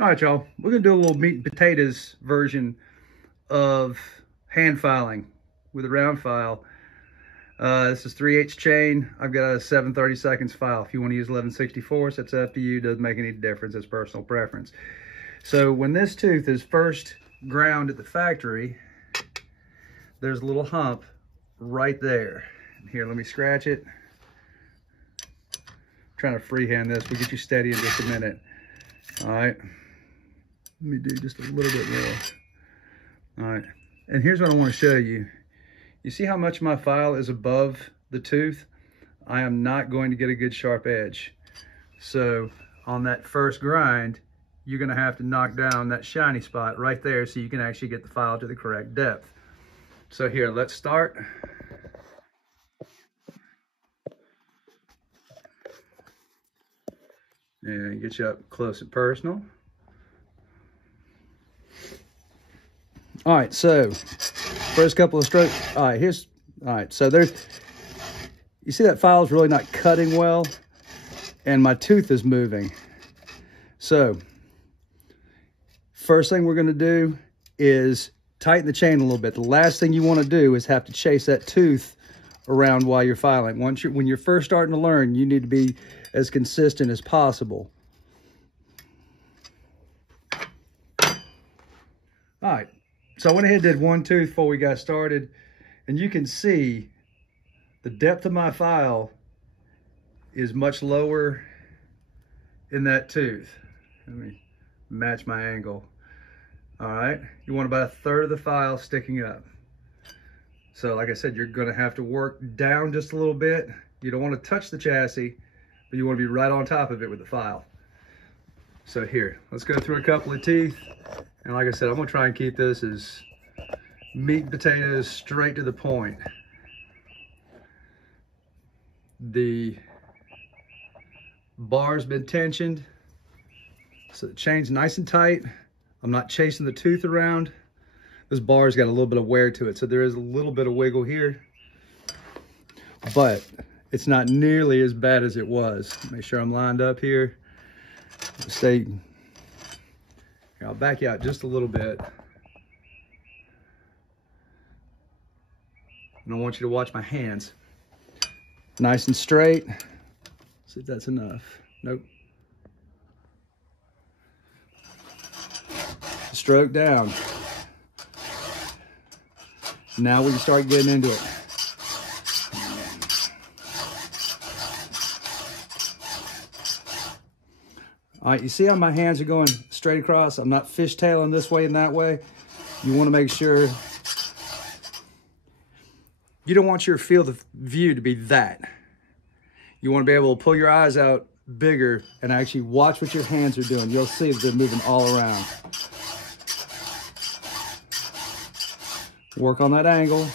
All right, y'all. We're going to do a little meat and potatoes version of hand filing with a round file. This is 3/8 chain. I've got a 7/32 file. If you want to use 11/64, that's up to you. Doesn't make any difference. It's personal preference. So when this tooth is first ground at the factory, there's a little hump right there. Here, let me scratch it. I'm trying to freehand this. We'll get you steady in just a minute. All right. Let me do just a little bit more. All right. And here's what I want to show you. You see how much my file is above the tooth? I am not going to get a good sharp edge. So on that first grind, you're going to have to knock down that shiny spot right there so you can actually get the file to the correct depth. So here, let's start. And get you up close and personal. All right, so first couple of strokes. All right, so there's, you see that file is really not cutting well, and my tooth is moving. So first thing we're gonna do is tighten the chain a little bit. The last thing you wanna do is have to chase that tooth around while you're filing. When you're first starting to learn, you need to be as consistent as possible. All right, so I went ahead and did one tooth before we got started, and you can see the depth of my file is much lower in that tooth. Let me match my angle. All right, you want about 1/3 of the file sticking up. So like I said, you're gonna have to work down just a little bit. You don't wanna touch the chassis, but you wanna be right on top of it with the file. So here, let's go through a couple of teeth. And like I said, I'm gonna try and keep this as meat and potatoes, straight to the point. The bar's been tensioned, so the chain's nice and tight. I'm not chasing the tooth around. This bar's got a little bit of wear to it, so there is a little bit of wiggle here, but it's not nearly as bad as it was. Make sure I'm lined up here. Stay. Here, I'll back you out just a little bit. And I want you to watch my hands. Nice and straight. See if that's enough. Nope. Stroke down. Now we can start getting into it. All right, you see how my hands are going straight across? I'm not fishtailing this way and that way. You want to make sure you don't want your field of view to be that. You want to be able to pull your eyes out bigger and actually watch what your hands are doing. You'll see that they're moving all around. Work on that angle.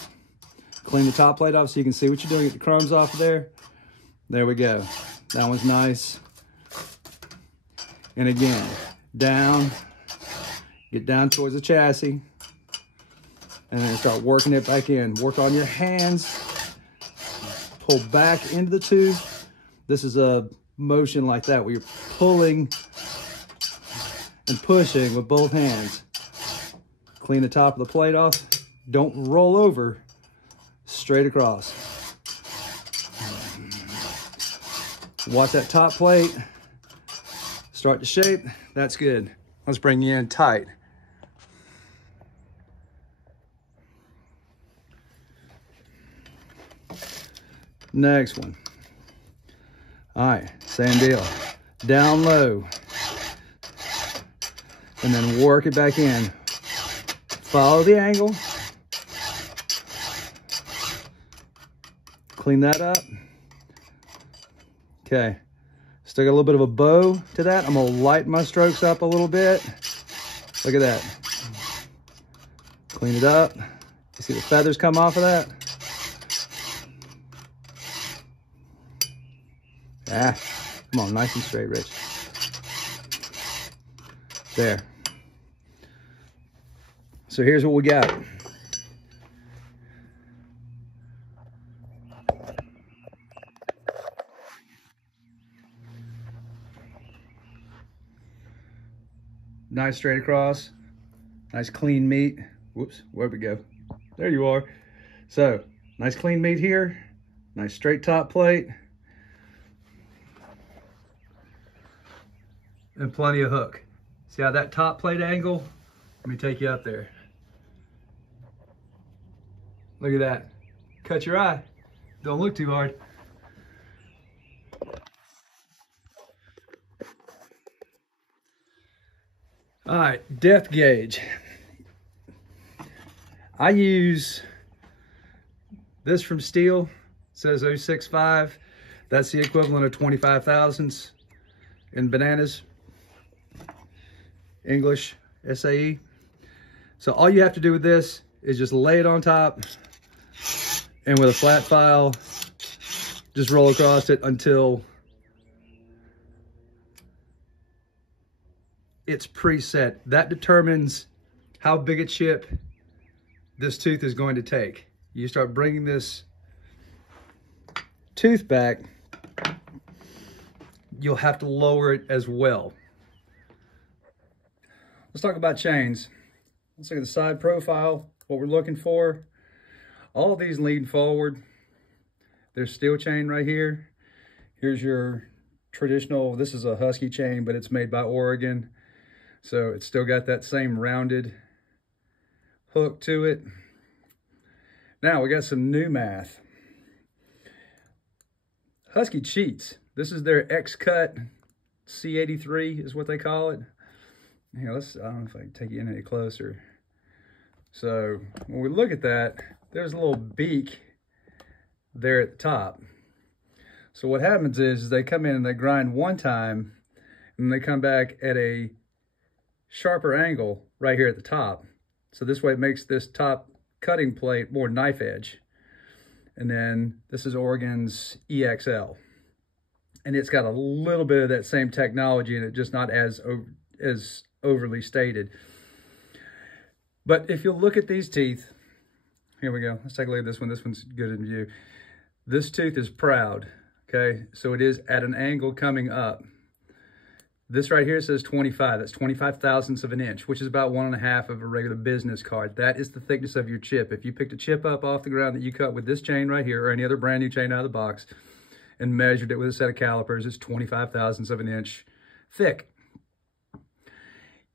Clean the top plate off so you can see what you're doing. Get the crumbs off of there. There we go. That one's nice. And again, down. Get down towards the chassis. And then start working it back in. Work on your hands. Pull back into the tooth. This is a motion like that where you're pulling and pushing with both hands. Clean the top of the plate off. Don't roll over. Straight across. Watch that top plate. Start to shape. That's good. Let's bring you in tight. Next one. All right, same deal. Down low. And then work it back in. Follow the angle. Clean that up. Okay. Still got a little bit of a bow to that. I'm gonna lighten my strokes up a little bit. Look at that. Clean it up. You see the feathers come off of that? Ah, come on, nice and straight, Rich. There. So here's what we got. nice straight across, nice clean meat. Whoops, where'd we go? There you are. So, nice clean meat here, nice straight top plate, and plenty of hook. See how that top plate angle? Let me take you up there. Look at that. Cut your eye. Don't look too hard. All right, depth gauge. I use this from Steel. It says 0.65. That's the equivalent of 25 thousandths in bananas. English, SAE. So all you have to do with this is just lay it on top, and with a flat file, just roll across it until it's preset. That determines how big a chip this tooth is going to take. You start bringing this tooth back, you'll have to lower it as well. Let's talk about chains. Let's look at the side profile, what we're looking for. All of these lean forward. There's steel chain right here. Here's your traditional, this is a Husky chain, but it's made by Oregon. So it's still got that same rounded hook to it. Now we got some new math. Husky cheats. This is their X-Cut C83 is what they call it. Here, I don't know if I can take you in any closer. So when we look at that, there's a little beak there at the top. So what happens is they come in and they grind one time, and they come back at a sharper angle right here at the top. So this way it makes this top cutting plate more knife edge. And then this is Oregon's EXL. And it's got a little bit of that same technology in it, just not as overly stated. But if you look at these teeth, here we go. Let's take a look at this one. This one's good in view. This tooth is proud, okay? So it is at an angle coming up. This right here says 25. That's 25 thousandths of an inch, which is about 1.5 of a regular business card. That is the thickness of your chip. If you picked a chip up off the ground that you cut with this chain right here or any other brand new chain out of the box and measured it with a set of calipers, it's 25 thousandths of an inch thick.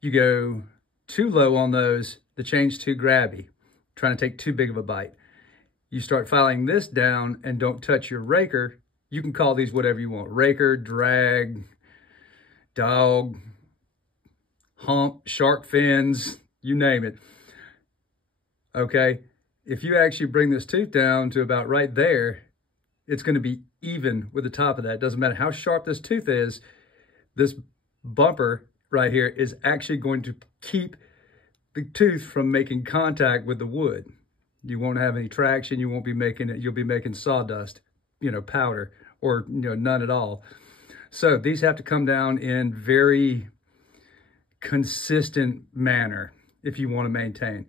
You go too low on those, the chain's too grabby, trying to take too big of a bite. You start filing this down and don't touch your raker. You can call these whatever you want. Raker, drag, dog, hump, shark fins, you name it. Okay, if you actually bring this tooth down to about right there, it's going to be even with the top of that. It doesn't matter how sharp this tooth is, this bumper right here is actually going to keep the tooth from making contact with the wood. You won't have any traction. You won't be making it. You'll be making sawdust, powder, or none at all. So these have to come down in very consistent manner if you want to maintain.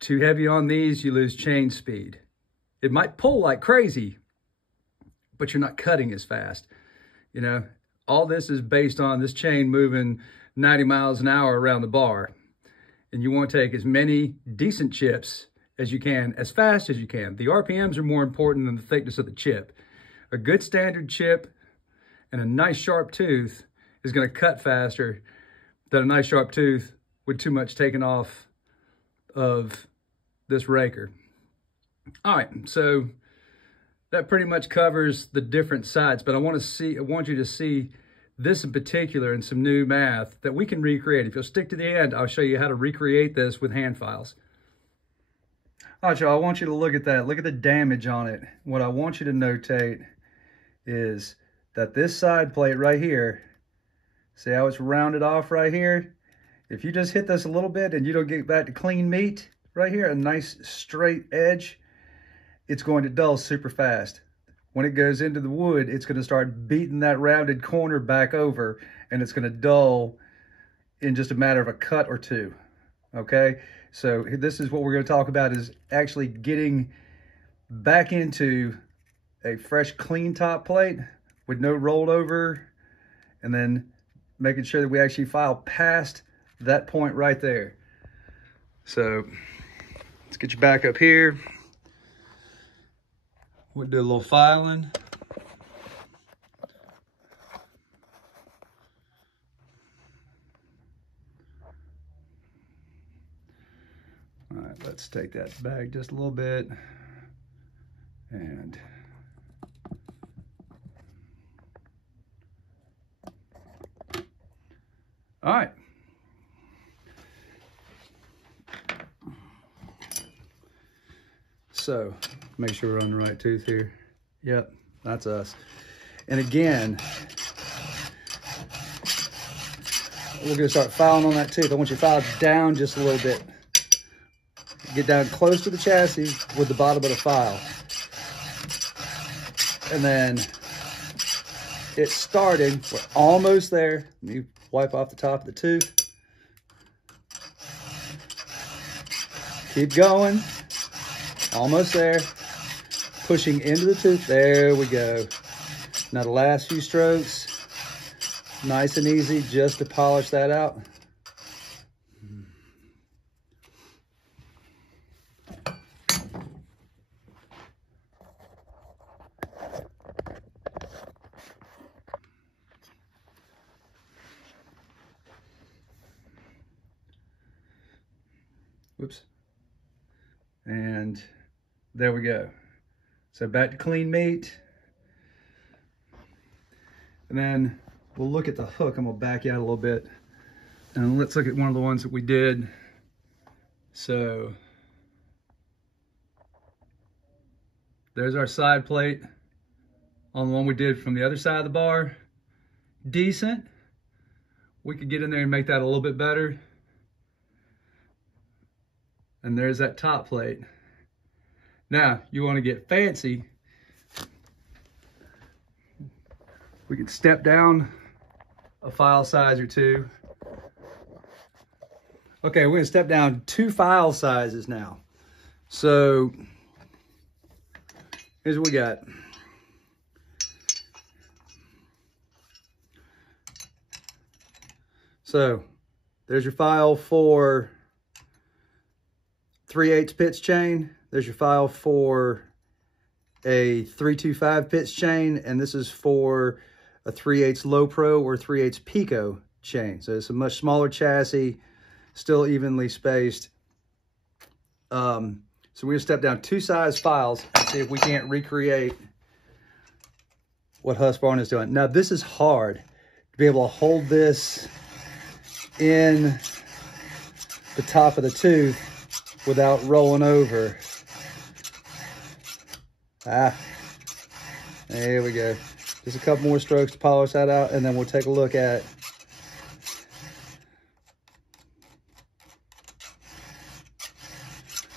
Too heavy on these, you lose chain speed. It might pull like crazy, but you're not cutting as fast. All this is based on this chain moving 90 miles an hour around the bar. And you want to take as many decent chips as you can, as fast as you can. The RPMs are more important than the thickness of the chip. A good standard chip and a nice sharp tooth is going to cut faster than a nice sharp tooth with too much taken off of this raker. All right, so that pretty much covers the different sides, but I want you to see this in particular and some new math that we can recreate. If you'll stick to the end, I'll show you how to recreate this with hand files. All right, y'all, I want you to look at that. Look at the damage on it. What I want you to notate is that this side plate right here, see how it's rounded off right here? If you just hit this a little bit and you don't get back to clean meat right here, a nice straight edge, it's going to dull super fast. When it goes into the wood, it's going to start beating that rounded corner back over, and it's going to dull in just a matter of a cut or two, okay? So this is what we're going to talk about, is actually getting back into a fresh, clean top plate with no rolled over, and then making sure that we actually file past that point right there. So let's get you back up here. We'll do a little filing. All right, let's take that back just a little bit. And all right. So make sure we're on the right tooth here. Yep, that's us. And again, we're gonna start filing on that tooth. I want you to file down just a little bit. Get down close to the chassis with the bottom of the file. And then it's starting, we're almost there. You wipe off the top of the tooth. Keep going, almost there. Pushing into the tooth, there we go. Now the last few strokes, nice and easy just to polish that out. Whoops. And there we go. So back to clean meat. And then we'll look at the hook. I'm gonna back you out a little bit. And let's look at one of the ones that we did. So there's our side plate on the one we did from the other side of the bar. Decent. We could get in there and make that a little bit better. And there's that top plate. Now, you want to get fancy. We can step down a file size or two. Okay, we're going to step down 2 file sizes now. So, here's what we got. So, there's your file for 3/8 pitch chain. There's your file for a 325 pitch chain, and this is for a 3/8 low pro or 3/8 pico chain. So it's a much smaller chassis, still evenly spaced. So we're gonna step down 2 size files and see if we can't recreate what Husqvarna is doing. Now this is hard to be able to hold this in the top of the tooth without rolling over. There we go. Just a couple more strokes to polish that out, and then we'll take a look at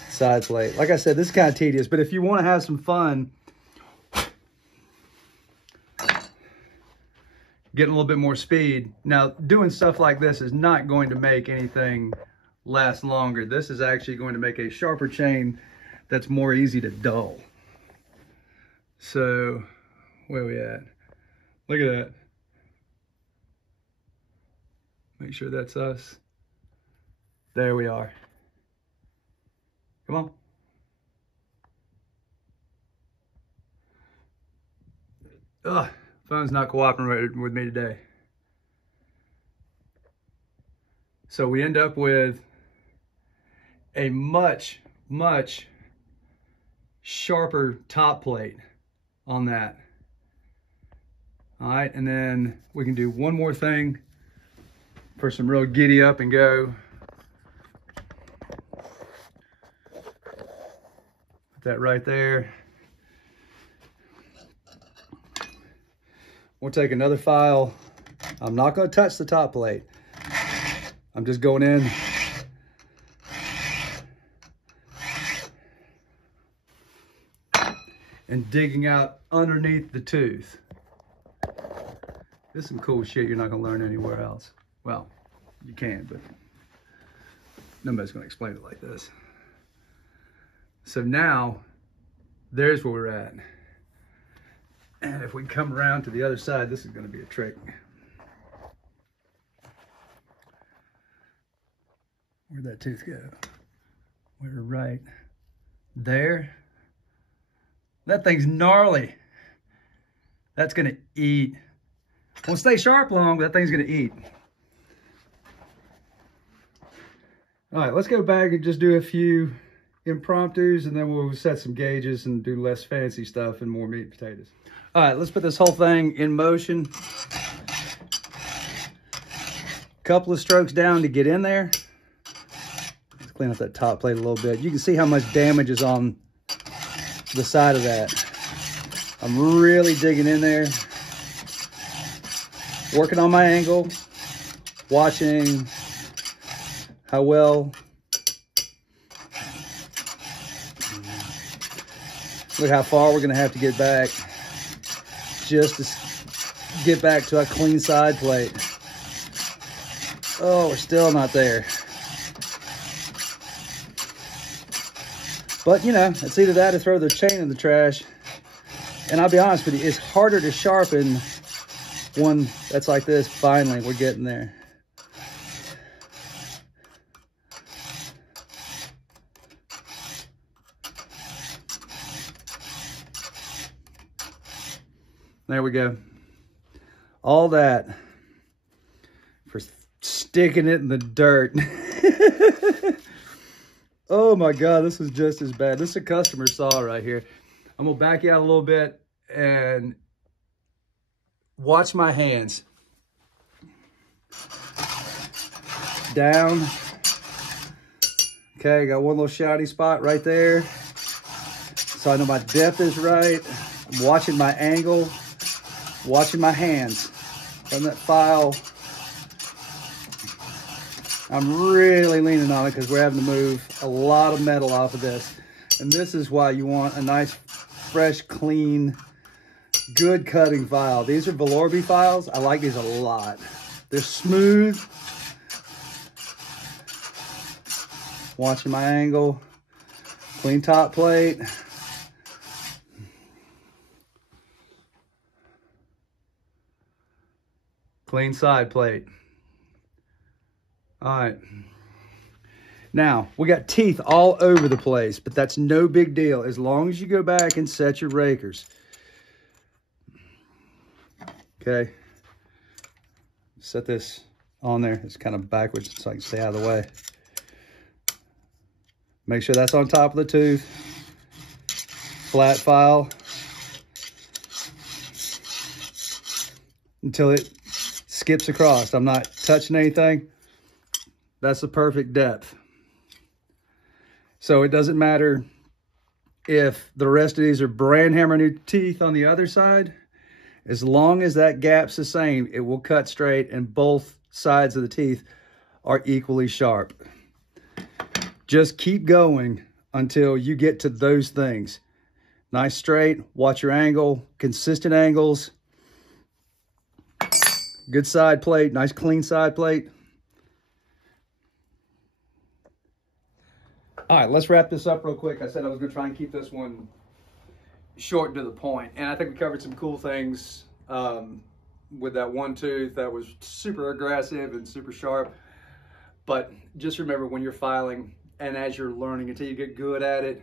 side plate. Like I said, this is kind of tedious, but if you want to have some fun, getting a little bit more speed. Now, doing stuff like this is not going to make anything last longer. This is actually going to make a sharper chain that's more easy to dull. So, where are we at? Look at that. Make sure that's us. There we are. Come on. Ugh, phone's not cooperating with me today. So we end up with a much, much sharper top plate on that. All right, and then we can do one more thing for some real giddy up and go. Put that right there. We'll take another file. I'm not going to touch the top plate. I'm just going in and digging out underneath the tooth. This is some cool shit you're not going to learn anywhere else. Well, you can, but nobody's going to explain it like this. So now, there's where we're at. And if we come around to the other side, this is going to be a trick. Where'd that tooth go? We're right there. That thing's gnarly. That's gonna eat. Won't stay sharp long, but that thing's gonna eat. All right, let's go back and just do a few impromptus, and then we'll set some gauges and do less fancy stuff and more meat and potatoes. All right, let's put this whole thing in motion. Couple of strokes down to get in there. Let's clean up that top plate a little bit. You can see how much damage is on the side of that. I'm really digging in there, working on my angle, watching how well. Look how far we're gonna have to get back just to get back to a clean side plate. Oh, we're still not there. But you know, it's either that or throw the chain in the trash. And I'll be honest with you, it's harder to sharpen one that's like this. Finally, we're getting there. There we go. All that for sticking it in the dirt. Oh my God, this is just as bad. This is a customer saw right here. I'm gonna back you out a little bit and watch my hands. Down. Okay, got one little shiny spot right there. So I know my depth is right. I'm watching my angle, watching my hands on that file. I'm really leaning on it because we're having to move a lot of metal off of this. And this is why you want a nice, fresh, clean, good cutting file. These are Velour files. I like these a lot. They're smooth. Watching my angle. Clean top plate. Clean side plate. All right. Now, we got teeth all over the place, but that's no big deal as long as you go back and set your rakers. Okay. Set this on there. It's kind of backwards so I can stay out of the way. Make sure that's on top of the tooth. Flat file. Until it skips across. I'm not touching anything. That's the perfect depth. So it doesn't matter if the rest of these are brand hammer new teeth on the other side. As long as that gap's the same, it will cut straight and both sides of the teeth are equally sharp. Just keep going until you get to those things. Nice straight, watch your angle, consistent angles. Good side plate, nice clean side plate. All right, let's wrap this up real quick. I said I was gonna try and keep this one short and to the point. And I think we covered some cool things with that one tooth that was super aggressive and super sharp. But just remember when you're filing and as you're learning, until you get good at it,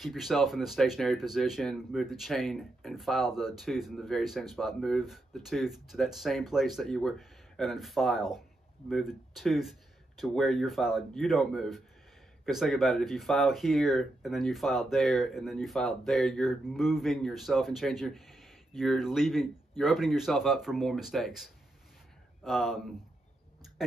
keep yourself in the stationary position, move the chain and file the tooth in the very same spot. Move the tooth to that same place that you were, and then file. Move the tooth to where you're filing. You don't move. Because think about it, if you file here and then you file there and then you file there, you're moving yourself and changing, you're opening yourself up for more mistakes. And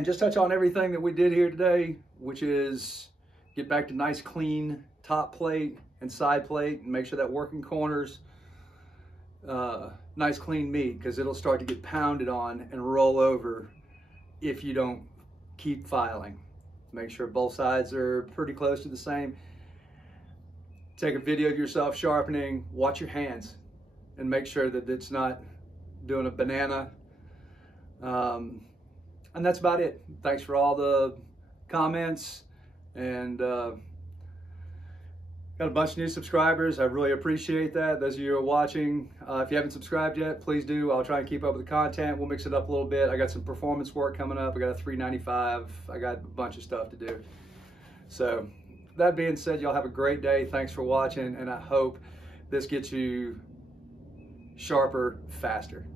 just touch on everything that we did here today, which is get back to nice clean top plate and side plate and make sure that working corners, nice clean meat, because it'll start to get pounded on and roll over if you don't keep filing. Make sure both sides are pretty close to the same. Take a video of yourself sharpening, watch your hands, and make sure that it's not doing a banana. And that's about it. Thanks for all the comments, and Got a bunch of new subscribers. I really appreciate that. Those of you who are watching, if you haven't subscribed yet, please do. I'll try and keep up with the content. We'll mix it up a little bit. I got some performance work coming up. I got a 395. I got a bunch of stuff to do. So that being said, y'all have a great day. Thanks for watching, and I hope this gets you sharper faster.